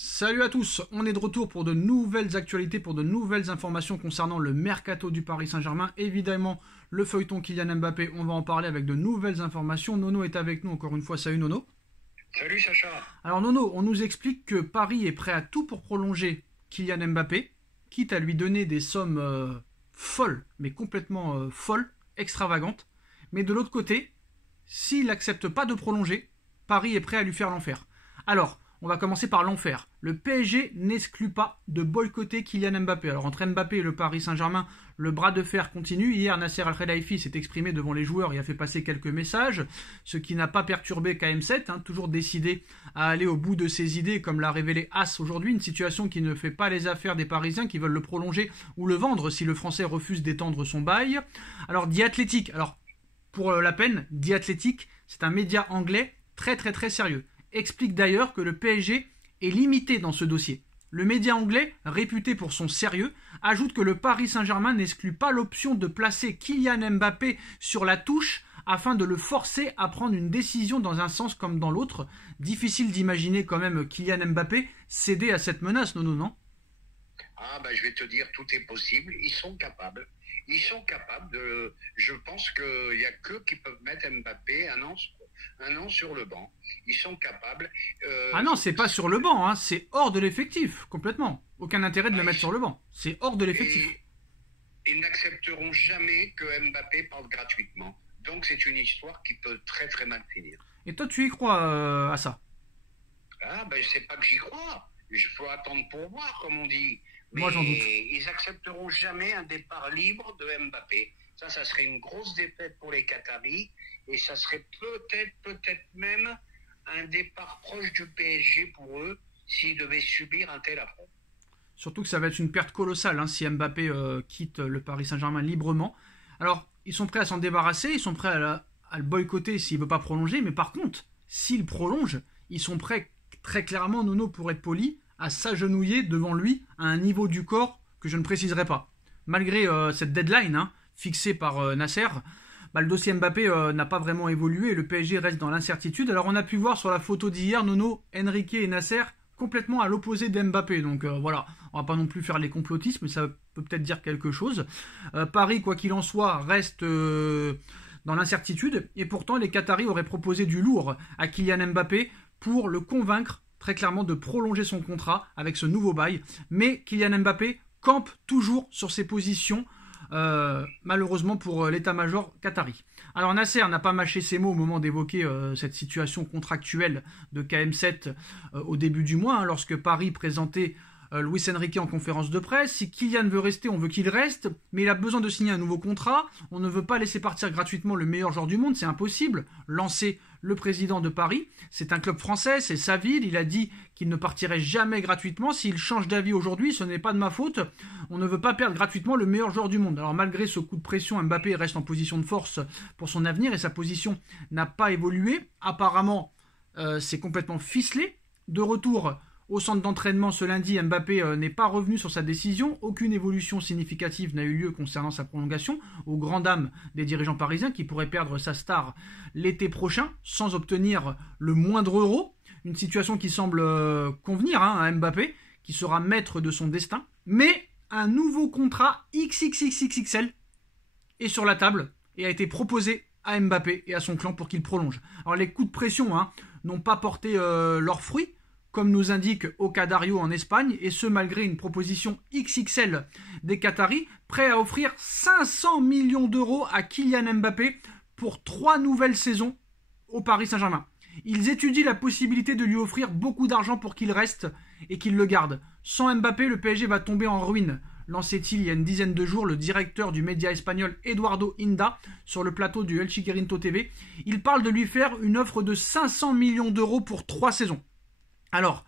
Salut à tous, on est de retour pour de nouvelles actualités, pour de nouvelles informations concernant le mercato du Paris Saint-Germain. Évidemment, le feuilleton Kylian Mbappé, on va en parler avec de nouvelles informations. Nono est avec nous encore une fois, salut Nono. Salut Sacha. Alors Nono, on nous explique que Paris est prêt à tout pour prolonger Kylian Mbappé, quitte à lui donner des sommes folles, mais complètement folles, extravagantes. Mais de l'autre côté, s'il n'accepte pas de prolonger, Paris est prêt à lui faire l'enfer. Alors, on va commencer par l'enfer. Le PSG n'exclut pas de boycotter Kylian Mbappé. Alors entre Mbappé et le Paris Saint-Germain, le bras de fer continue. Hier, Nasser Al-Khelaifi s'est exprimé devant les joueurs et a fait passer quelques messages, ce qui n'a pas perturbé KM7, toujours décidé à aller au bout de ses idées, comme l'a révélé As aujourd'hui, une situation qui ne fait pas les affaires des Parisiens qui veulent le prolonger ou le vendre si le Français refuse d'étendre son bail. Alors The Athletic, pour la peine, The Athletic, c'est un média anglais très sérieux. Explique d'ailleurs que le PSG est limité dans ce dossier. Le média anglais, réputé pour son sérieux, ajoute que le Paris Saint-Germain n'exclut pas l'option de placer Kylian Mbappé sur la touche afin de le forcer à prendre une décision dans un sens comme dans l'autre. Difficile d'imaginer quand même Kylian Mbappé céder à cette menace, non? Je vais te dire, tout est possible. Ils sont capables. Ils sont capables de. Je pense qu'il n'y a qu'eux qui peuvent mettre Mbappé un an sur le banc. Ils sont capables. Ah non, c'est pas sur le banc, c'est hors de l'effectif, complètement. Aucun intérêt de le mettre sur le banc. C'est hors de l'effectif. Ils n'accepteront jamais que Mbappé parte gratuitement. Donc c'est une histoire qui peut très mal finir. Et toi, tu y crois à ça? C'est pas que j'y crois. Il faut attendre pour voir, comme on dit. Mais moi, j'en doute. Ils accepteront jamais un départ libre de Mbappé. Ça serait une grosse défaite pour les Qataris. Et ça serait peut-être même un départ proche du PSG pour eux s'ils devaient subir un tel affront. Surtout que ça va être une perte colossale si Mbappé quitte le Paris Saint-Germain librement. Alors, ils sont prêts à s'en débarrasser, ils sont prêts à le boycotter s'il ne veut pas prolonger. Mais par contre, s'il prolonge, ils sont prêts, très clairement, Nono, pour être poli, à s'agenouiller devant lui à un niveau du corps que je ne préciserai pas. Malgré cette deadline fixée par Nasser, le dossier Mbappé n'a pas vraiment évolué et le PSG reste dans l'incertitude. Alors on a pu voir sur la photo d'hier, Nono, Enrique et Nasser complètement à l'opposé d'Mbappé. Donc voilà, on va pas non plus faire les complotistes, mais ça peut peut-être dire quelque chose. Paris, quoi qu'il en soit, reste dans l'incertitude. Et pourtant, les Qataris auraient proposé du lourd à Kylian Mbappé pour le convaincre très clairement de prolonger son contrat avec ce nouveau bail. Mais Kylian Mbappé campe toujours sur ses positions, malheureusement pour l'état-major qatari. Alors Nasser n'a pas mâché ses mots au moment d'évoquer cette situation contractuelle de KM7 au début du mois, lorsque Paris présentait Luis Enrique en conférence de presse. Si Kylian veut rester, on veut qu'il reste, mais il a besoin de signer un nouveau contrat. On ne veut pas laisser partir gratuitement le meilleur joueur du monde, c'est impossible. Lancer le président de Paris, c'est un club français, c'est sa ville. Il a dit qu'il ne partirait jamais gratuitement. S'il change d'avis aujourd'hui, ce n'est pas de ma faute. On ne veut pas perdre gratuitement le meilleur joueur du monde. Alors malgré ce coup de pression, Mbappé reste en position de force pour son avenir et sa position n'a pas évolué. Apparemment, c'est complètement ficelé. De retour au centre d'entraînement ce lundi, Mbappé n'est pas revenu sur sa décision. Aucune évolution significative n'a eu lieu concernant sa prolongation, aux grandes dames des dirigeants parisiens qui pourraient perdre sa star l'été prochain sans obtenir le moindre euro. Une situation qui semble convenir à Mbappé, qui sera maître de son destin. Mais un nouveau contrat XXXXL est sur la table et a été proposé à Mbappé et à son clan pour qu'il prolonge. Alors les coups de pression n'ont pas porté leurs fruits, comme nous indique Oca Dario en Espagne, et ce malgré une proposition XXL des Qataris, prêts à offrir 500 millions d'euros à Kylian Mbappé pour 3 nouvelles saisons au Paris Saint-Germain. Ils étudient la possibilité de lui offrir beaucoup d'argent pour qu'il reste et qu'il le garde. Sans Mbappé, le PSG va tomber en ruine, lançait-il il y a une dizaine de jours le directeur du média espagnol Eduardo Inda sur le plateau du El Chiringuito TV. Il parle de lui faire une offre de 500 millions d'euros pour 3 saisons. Alors,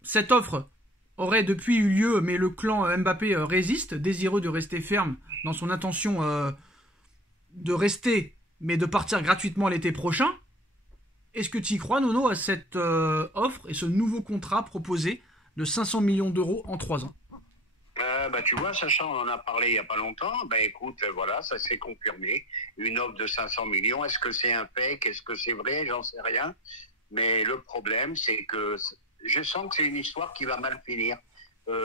cette offre aurait depuis eu lieu, mais le clan Mbappé résiste, désireux de rester ferme dans son intention de rester, mais de partir gratuitement l'été prochain. Est-ce que tu y crois, Nono, à cette offre et ce nouveau contrat proposé de 500 millions d'euros en 3 ans? Tu vois, Sacha, on en a parlé il n'y a pas longtemps. Écoute, voilà, ça s'est confirmé. Une offre de 500 millions. Est-ce que c'est un fake? Est-ce que c'est vrai? J'en sais rien. Mais le problème, c'est que je sens que c'est une histoire qui va mal finir.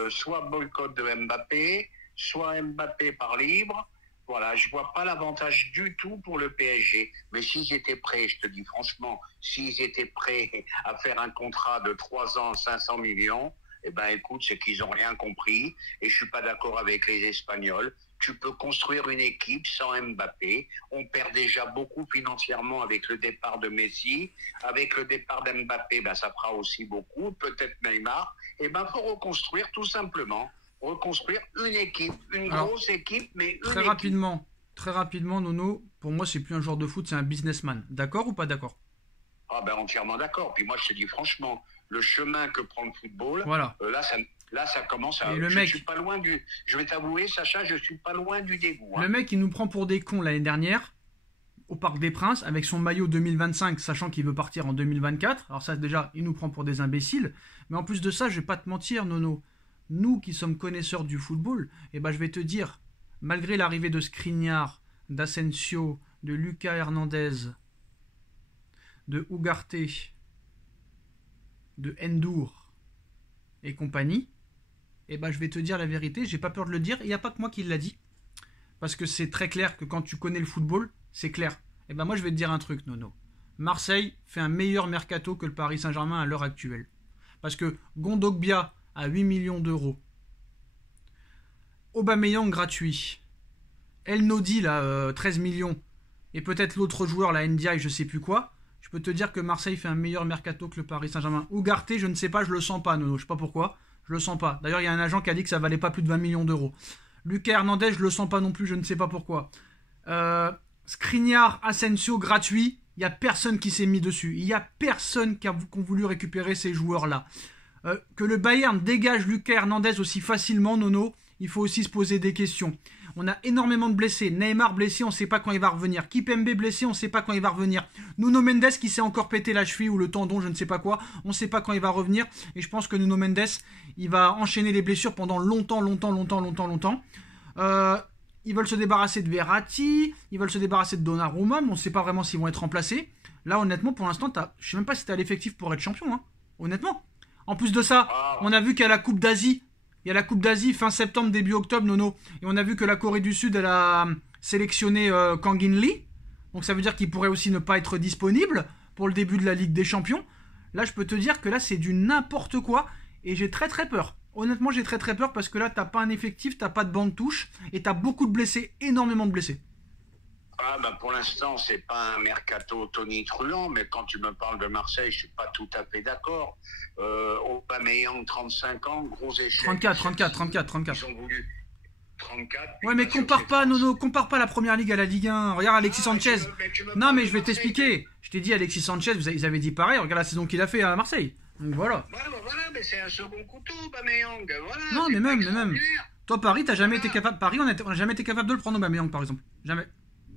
Soit boycott de Mbappé, soit Mbappé par libre. Voilà, je vois pas l'avantage du tout pour le PSG. Mais s'ils étaient prêts, je te dis franchement, s'ils étaient prêts à faire un contrat de 3 ans, 500 millions, eh ben écoute, c'est qu'ils ont rien compris. Et je suis pas d'accord avec les Espagnols. Tu peux construire une équipe sans Mbappé. On perd déjà beaucoup financièrement avec le départ de Messi. Avec le départ d'Mbappé, ben, ça fera aussi beaucoup. Peut-être Neymar. Et ben, faut reconstruire tout simplement. Reconstruire une équipe. Une grosse équipe, mais une très équipe. Très rapidement, Nono, pour moi, c'est plus un joueur de foot, c'est un businessman. D'accord ou pas d'accord? Ah ben, entièrement d'accord. Puis moi, je te dis franchement, le chemin que prend le football, Voilà. Là, ça commence à. Et le mec, suis pas loin du. Je vais t'avouer, Sacha, je suis pas loin du dégoût. Hein. Le mec, il nous prend pour des cons l'année dernière au Parc des Princes avec son maillot 2025, sachant qu'il veut partir en 2024. Alors ça, déjà, il nous prend pour des imbéciles. Mais en plus de ça, je vais pas te mentir, Nono. Nous qui sommes connaisseurs du football, eh ben, je vais te dire, malgré l'arrivée de Skriniar, d'Asensio, de Lucas Hernandez, de Ugarte, de Endur et compagnie, eh ben, je vais te dire la vérité, j'ai pas peur de le dire, il n'y a pas que moi qui l'a dit. Parce que c'est très clair que quand tu connais le football, c'est clair. Et ben moi je vais te dire un truc, Nono. Marseille fait un meilleur mercato que le Paris Saint-Germain à l'heure actuelle. Parce que Gondogbia à 8 millions d'euros. Aubameyang gratuit. El Nodi là, 13 millions. Et peut-être l'autre joueur, la NDI, je sais plus quoi. Je peux te dire que Marseille fait un meilleur mercato que le Paris Saint-Germain. Ugarte, je ne sais pas, je le sens pas, Nono. Je sais pas pourquoi. Je le sens pas. D'ailleurs, il y a un agent qui a dit que ça valait pas plus de 20 millions d'euros. Lucas Hernandez, je le sens pas non plus, je ne sais pas pourquoi. Skriniar, Asensio, gratuit. Il n'y a personne qui s'est mis dessus. Il n'y a personne qui a voulu récupérer ces joueurs-là. Que le Bayern dégage Lucas Hernandez aussi facilement, Nono, il faut aussi se poser des questions. On a énormément de blessés. Neymar blessé, on ne sait pas quand il va revenir. Kipembe blessé, on ne sait pas quand il va revenir. Nuno Mendes qui s'est encore pété la cheville ou le tendon, je ne sais pas quoi. On ne sait pas quand il va revenir. Et je pense que Nuno Mendes, il va enchaîner les blessures pendant longtemps. Ils veulent se débarrasser de Verratti. Ils veulent se débarrasser de Donnarumma. Mais on ne sait pas vraiment s'ils vont être remplacés. Là, honnêtement, pour l'instant, je ne sais même pas si tu as l'effectif pour être champion. Hein. Honnêtement. En plus de ça, on a vu qu'il y a la Coupe d'Asie. Il y a la Coupe d'Asie fin septembre, début octobre, Nono. Et on a vu que la Corée du Sud, elle a sélectionné Kang In Lee. Donc ça veut dire qu'il pourrait aussi ne pas être disponible pour le début de la Ligue des Champions. Là, je peux te dire que là, c'est du n'importe quoi. Et j'ai très très peur. Honnêtement, j'ai très très peur parce que là, t'as pas un effectif, t'as pas de banc de touche. Et t'as beaucoup de blessés, énormément de blessés. Ah ben pour l'instant, c'est pas un mercato tonitruant, mais quand tu me parles de Marseille, je suis pas tout à fait d'accord. Aubameyang, 35 ans, gros échec. 34. Ils ont voulu 34. Ouais, mais compare pas, Nono, compare pas la Première Ligue à la Ligue 1. Regarde Alexis Sanchez. Non, mais je vais t'expliquer. Je t'ai dit Alexis Sanchez, ils avaient dit pareil. Regarde la saison qu'il a fait à Marseille. Donc voilà. Voilà, mais c'est un second couteau, Aubameyang. Voilà, non, mais même. Toi, Paris, t'as jamais été capable. Paris, on n'a jamais été capable de le prendre Aubameyang, par exemple. Jamais.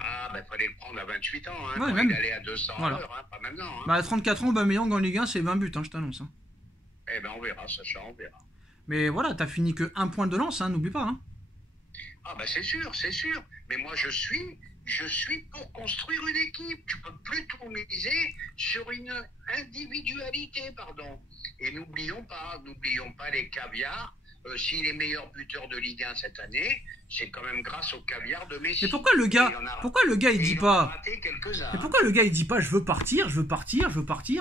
Ah, ben fallait le prendre à 28 ans, hein, ouais, quand même. il allait à 200 voilà. heures, hein, pas maintenant. Hein. Bah, à 34 ans, Aubameyang en Ligue 1, c'est 20 buts, hein, je t'annonce. Hein. Eh ben, on verra, Sacha, on verra. Mais voilà, t'as fini que 1 point de lance, hein, n'oublie pas. Hein. Ah, ben c'est sûr. Mais moi, je suis pour construire une équipe. Tu peux plus tout miser sur une individualité, pardon. Et n'oublions pas les caviars. S'il est meilleur buteur de Ligue 1 cette année, c'est quand même grâce au caviar de Messi. Mais pourquoi le gars il dit pas Mais pourquoi le gars il dit pas je veux partir,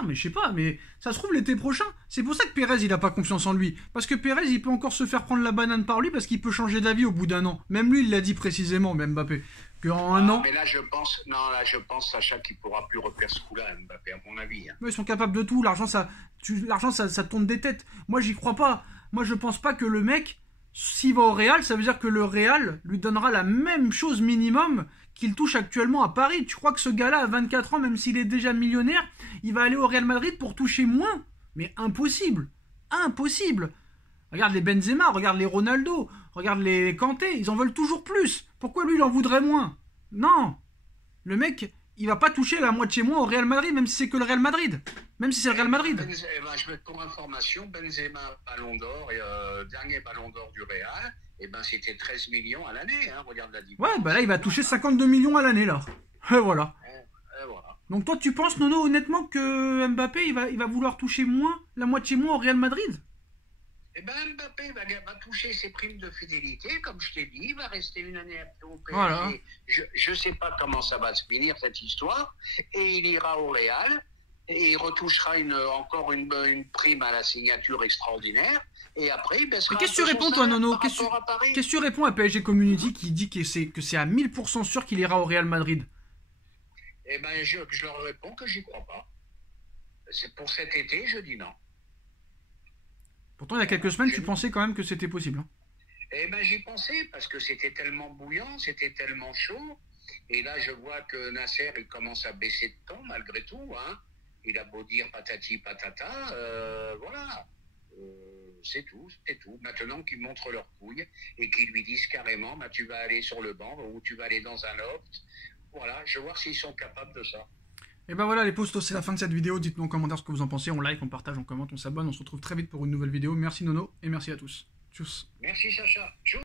mais je sais pas, mais ça se trouve l'été prochain. C'est pour ça que Pérez il a pas confiance en lui, parce que Pérez il peut encore se faire prendre la banane par lui parce qu'il peut changer d'avis au bout d'un an. Même lui il l'a dit précisément, même Mbappé, qu'en un an. Mais là je pense Sacha qu'il pourra plus refaire ce coup-là, Mbappé à mon avis. Hein. Mais ils sont capables de tout, l'argent ça tourne des têtes. Moi j'y crois pas. Moi, je pense pas que le mec, s'il va au Real, ça veut dire que le Real lui donnera la même chose minimum qu'il touche actuellement à Paris. Tu crois que ce gars-là, à 24 ans, même s'il est déjà millionnaire, il va aller au Real Madrid pour toucher moins? Mais impossible. Impossible. Regarde les Benzema, regarde les Ronaldo, regarde les Kanté, ils en veulent toujours plus. Pourquoi lui, il en voudrait moins? Non. Le mec, il va pas toucher la moitié moins au Real Madrid, même si c'est que le Real Madrid. Même si c'est le Real Madrid. Je vais pour information, Benzema, ballon d'or, dernier ballon d'or du Real, c'était 13 millions à l'année, hein, regarde la différence. Ouais, bah là, il va toucher 52 millions à l'année, là. Et voilà. voilà. Donc toi, tu penses, Nono, honnêtement, que Mbappé, il va vouloir toucher la moitié moins au Real Madrid? Eh ben, Mbappé va toucher ses primes de fidélité, comme je t'ai dit, il va rester une année au PSG. Voilà. Je ne sais pas comment ça va se finir, cette histoire, et il ira au Real, et il retouchera encore une prime à la signature extraordinaire, et après il baissera. Mais qu'est-ce que tu réponds, toi, Nono? Qu'est-ce que tu réponds à PSG Community qui dit que c'est à 1000% sûr qu'il ira au Real Madrid? Eh ben, je leur réponds que j'y crois pas. C'est pour cet été, je dis non. Pourtant, il y a quelques semaines, tu pensais quand même que c'était possible. Hein. Eh ben, j'y pensais parce que c'était tellement bouillant, c'était tellement chaud. Et là, je vois que Nasser, il commence à baisser de temps malgré tout. Hein. Il a beau dire patati patata, voilà. C'est tout, c'est tout. Maintenant qu'ils montrent leurs couilles et qu'ils lui disent carrément, bah, tu vas aller sur le banc ou tu vas aller dans un loft. Voilà, je vais voir s'ils sont capables de ça. Et ben voilà les postos, c'est la fin de cette vidéo. Dites-nous en commentaire ce que vous en pensez. On like, on partage, on commente, on s'abonne. On se retrouve très vite pour une nouvelle vidéo. Merci Nono et merci à tous. Tchuss. Merci Sacha. Tchuss.